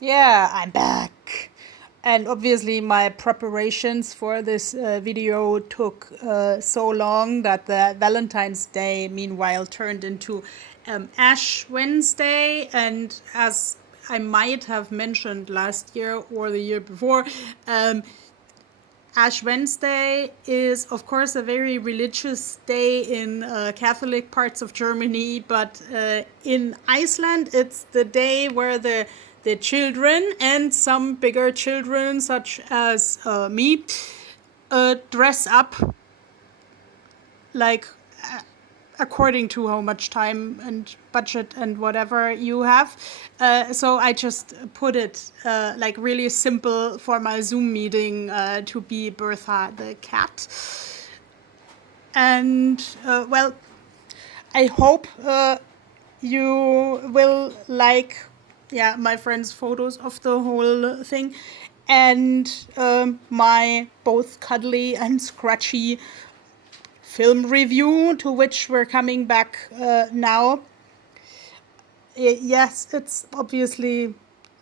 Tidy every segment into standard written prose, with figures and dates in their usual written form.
Yeah, I'm back. And obviously, my preparations for this video took so long that the Valentine's Day, meanwhile, turned into Ash Wednesday. And as I might have mentioned last year or the year before, um, Ash Wednesday is, of course, a very religious day in Catholic parts of Germany, but in Iceland, it's the day where the children and some bigger children, such as me, dress up like according to how much time and budget and whatever you have. So I just put it like really simple for my Zoom meeting to be Bertha the cat. And well, I hope you will like, yeah, my friend's photos of the whole thing, and my both cuddly and scratchy film review, to which we're coming back now. Yes, it's obviously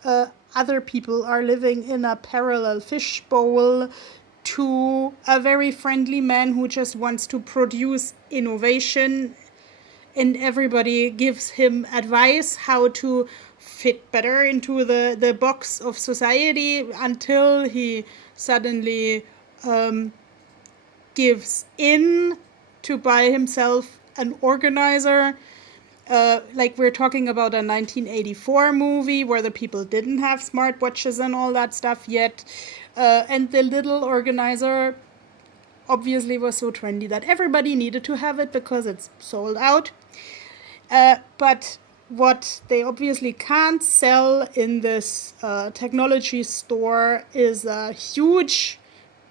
other people are living in a parallel fishbowl to a very friendly man who just wants to produce innovation, and everybody gives him advice how to fit better into the box of society until he suddenly gives in to buy himself an organizer. Like we're talking about a 1984 movie where the people didn't have smartwatches and all that stuff yet. And the little organizer obviously was so trendy that everybody needed to have it because it's sold out. But what they obviously can't sell in this technology store is a huge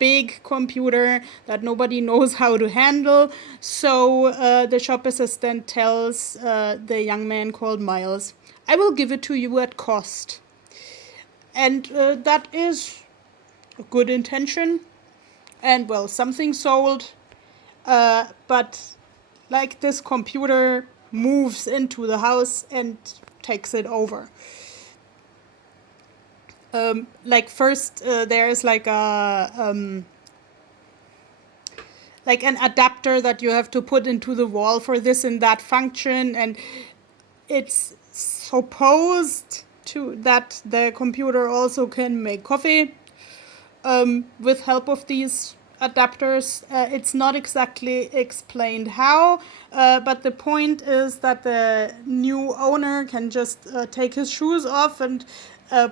big computer that nobody knows how to handle. So the shop assistant tells the young man called Miles, I will give it to you at cost. And that is a good intention. And well, something sold. But like this computer moves into the house and takes it over. Like first there's like a like an adapter that you have to put into the wall for this and that function, and it's supposed to that the computer also can make coffee with help of these adapters. It's not exactly explained how, but the point is that the new owner can just take his shoes off and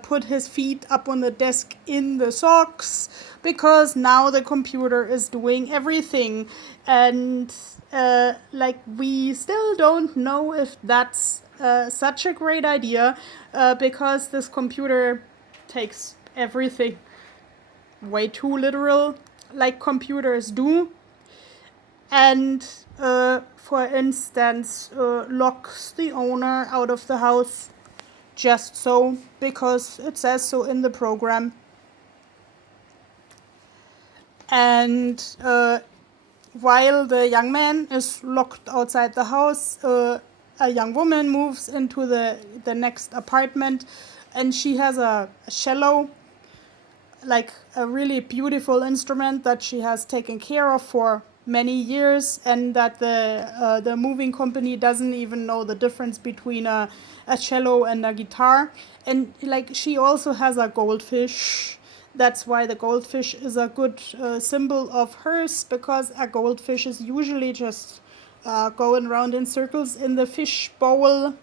put his feet up on the desk in the socks, because now the computer is doing everything. And like we still don't know if that's such a great idea, because this computer takes everything way too literal, like computers do. And for instance, locks the owner out of the house just so, because it says so in the program. And while the young man is locked outside the house, a young woman moves into the next apartment, and she has a cello, like a really beautiful instrument that she has taken care of for many years, and that the moving company doesn't even know the difference between a cello and a guitar. And like she also has a goldfish. That's why the goldfish is a good symbol of hers, because a goldfish is usually just going around in circles in the fish bowl.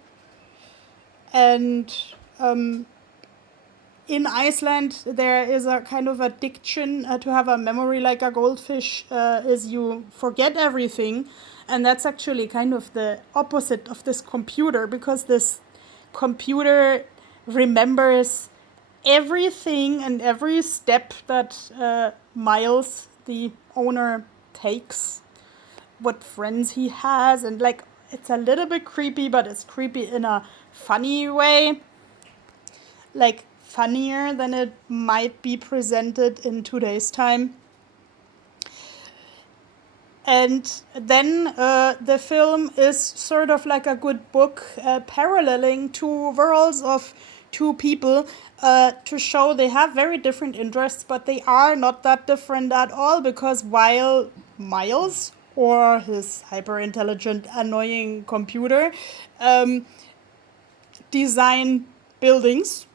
And in Iceland, there is a kind of addiction to have a memory like a goldfish, is you forget everything. And that's actually kind of the opposite of this computer, because this computer remembers everything and every step that Miles, the owner, takes, what friends he has, and like it's a little bit creepy, but it's creepy in a funny way. Like funnier than it might be presented in today's time. And then the film is sort of like a good book, paralleling two worlds of two people to show they have very different interests, but they are not that different at all, because while Miles, or his hyper intelligent annoying computer, design buildings,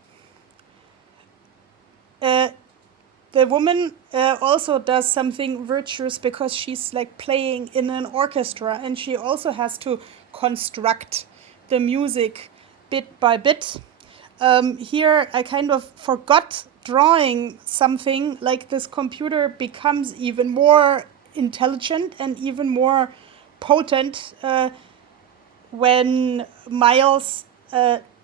the woman also does something virtuous, because she's like playing in an orchestra, and she also has to construct the music bit by bit. Here I kind of forgot drawing something, like this computer becomes even more intelligent and even more potent when Miles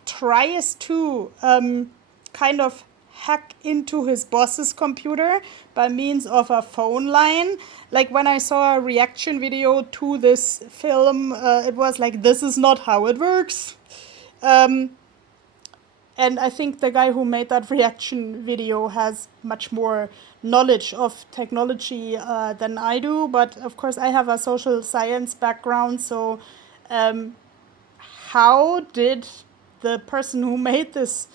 tries to kind of hack into his boss's computer by means of a phone line. Like when I saw a reaction video to this film, it was like, this is not how it works. And I think the guy who made that reaction video has much more knowledge of technology than I do. But of course, I have a social science background. So how did the person who made this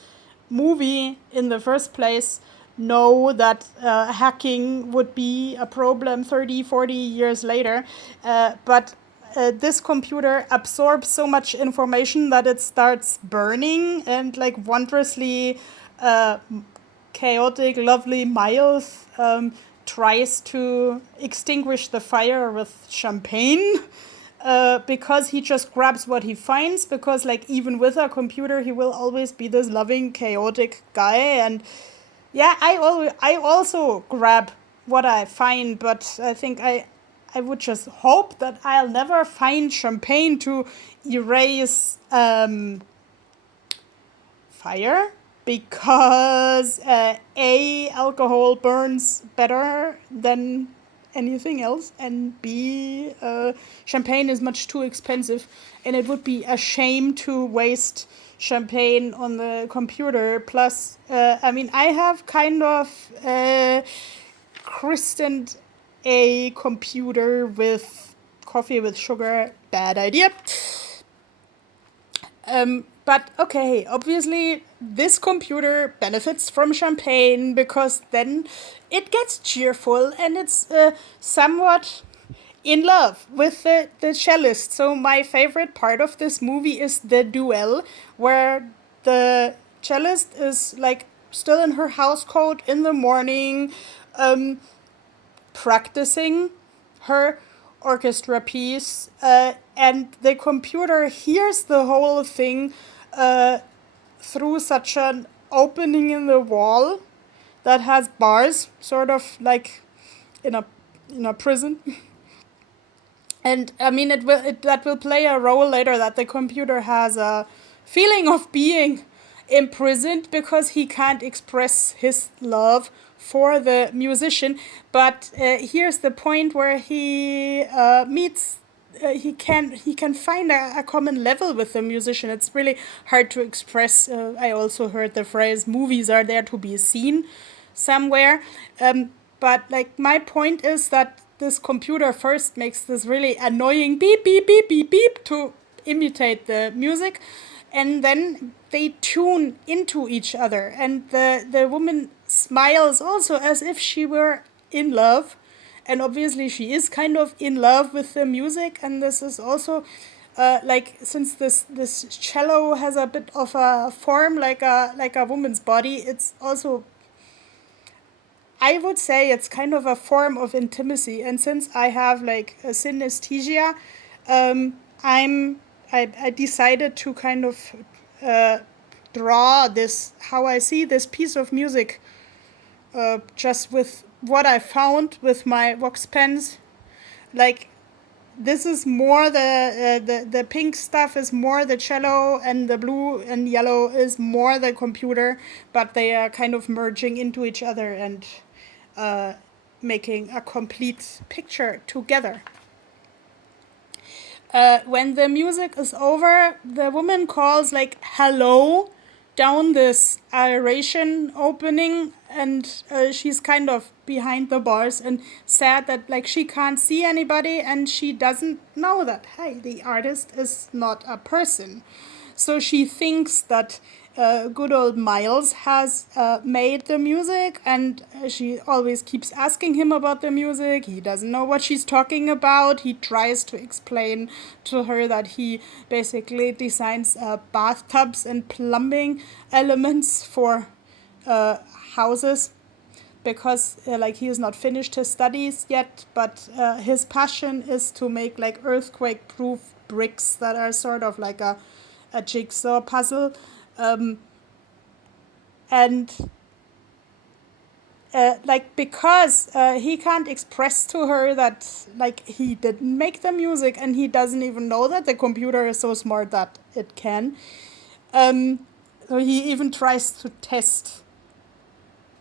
movie in the first place know that hacking would be a problem 30, 40 years later? But this computer absorbs so much information that it starts burning, and like wondrously chaotic, lovely Miles tries to extinguish the fire with champagne. Because he just grabs what he finds, because like even with a computer he will always be this loving, chaotic guy. And yeah, I also grab what I find, but I think I would just hope that I'll never find champagne to erase fire, because alcohol burns better than anything else, and B, champagne is much too expensive, and it would be a shame to waste champagne on the computer. Plus, I mean, I have kind of christened a computer with coffee with sugar. Bad idea. But okay, obviously this computer benefits from champagne, because then it gets cheerful, and it's somewhat in love with the cellist. So my favorite part of this movie is the duel, where the cellist is like still in her house coat in the morning, practicing her orchestra piece, and the computer hears the whole thing through such an opening in the wall that has bars, sort of like in a prison. And I mean, that will play a role later, that the computer has a feeling of being imprisoned because he can't express his love for the musician. But here's the point where he meets. He can find a common level with the musician. It's really hard to express. I also heard the phrase "movies are there to be seen" somewhere. But like my point is that this computer first makes this really annoying beep beep beep beep beep to imitate the music, and then they tune into each other, and the woman smiles also as if she were in love. And obviously she is kind of in love with the music, and this is also like, since this cello has a bit of a form like a woman's body, it's also, I would say, it's kind of a form of intimacy. And since I have like a synesthesia, I decided to kind of draw this, how I see this piece of music, just with what I found with my Vox pens. Like, this is more the pink stuff is more the cello, and the blue and yellow is more the computer, but they are kind of merging into each other and making a complete picture together. When the music is over, the woman calls like hello down this aeration opening, and she's kind of behind the bars and sad that like she can't see anybody, and she doesn't know that, hey, the artist is not a person. So she thinks that good old Miles has made the music, and she always keeps asking him about the music. He doesn't know what she's talking about. He tries to explain to her that he basically designs bathtubs and plumbing elements for houses, because like he has not finished his studies yet, but his passion is to make like earthquake proof bricks that are sort of like a jigsaw puzzle. And like, because he can't express to her that like he didn't make the music, and he doesn't even know that the computer is so smart that it can. So he even tries to test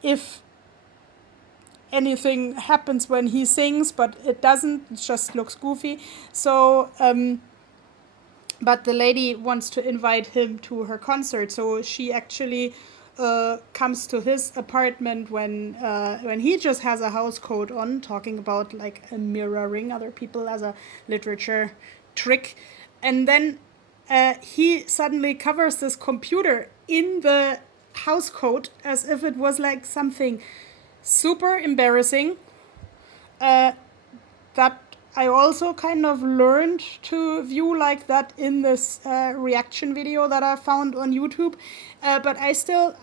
if anything happens when he sings, but it doesn't. It just looks goofy. So but the lady wants to invite him to her concert, so she actually comes to his apartment when he just has a house coat on, talking about like mirroring other people as a literature trick, and then he suddenly covers this computer in the house coat as if it was like something super embarrassing. That I also kind of learned to view like that in this reaction video that I found on YouTube. But I still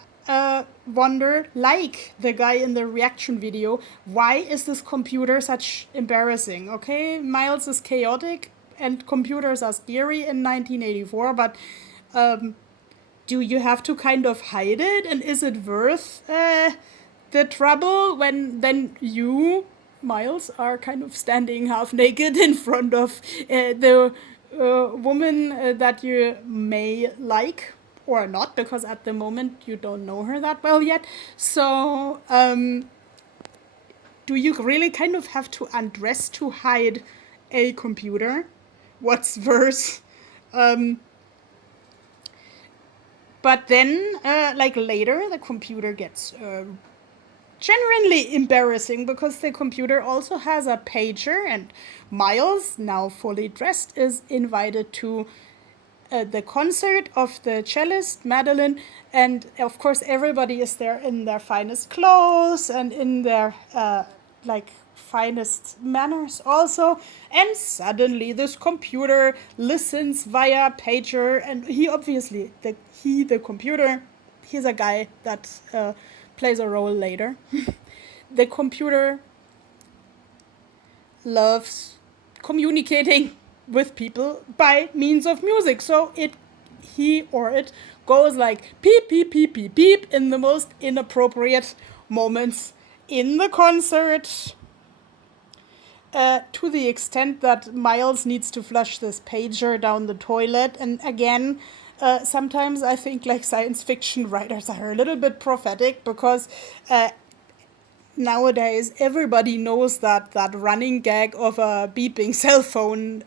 wonder, like the guy in the reaction video, why is this computer such embarrassing? Okay, Miles is chaotic and computers are scary in 1984, but do you have to kind of hide it? And is it worth the trouble when then you, Miles, are kind of standing half naked in front of the woman that you may like or not, because at the moment you don't know her that well yet. So do you really kind of have to undress to hide a computer? What's worse? But then, like later, the computer gets genuinely embarrassing, because the computer also has a pager, and Miles, now fully dressed, is invited to the concert of the cellist Madeline, and of course everybody is there in their finest clothes and in their like finest manners also, and suddenly this computer listens via pager, and he obviously the computer, he's a guy that plays a role later. The computer loves communicating with people by means of music, so he or it goes like beep beep beep beep beep in the most inappropriate moments in the concert, to the extent that Miles needs to flush this pager down the toilet. And again, sometimes I think like science fiction writers are a little bit prophetic, because nowadays everybody knows that running gag of a beeping cell phone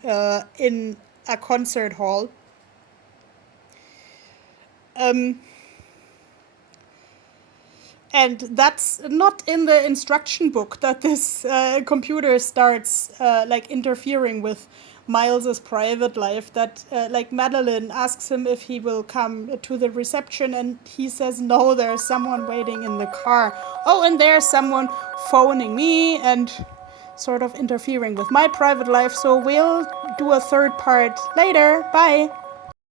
in a concert hall. And that's not in the instruction book, that this computer starts like interfering with Miles's private life, that like Madeline asks him if he will come to the reception, and he says no, there's someone waiting in the car. Oh, and there's someone phoning me and sort of interfering with my private life, so we'll do a third part later. Bye.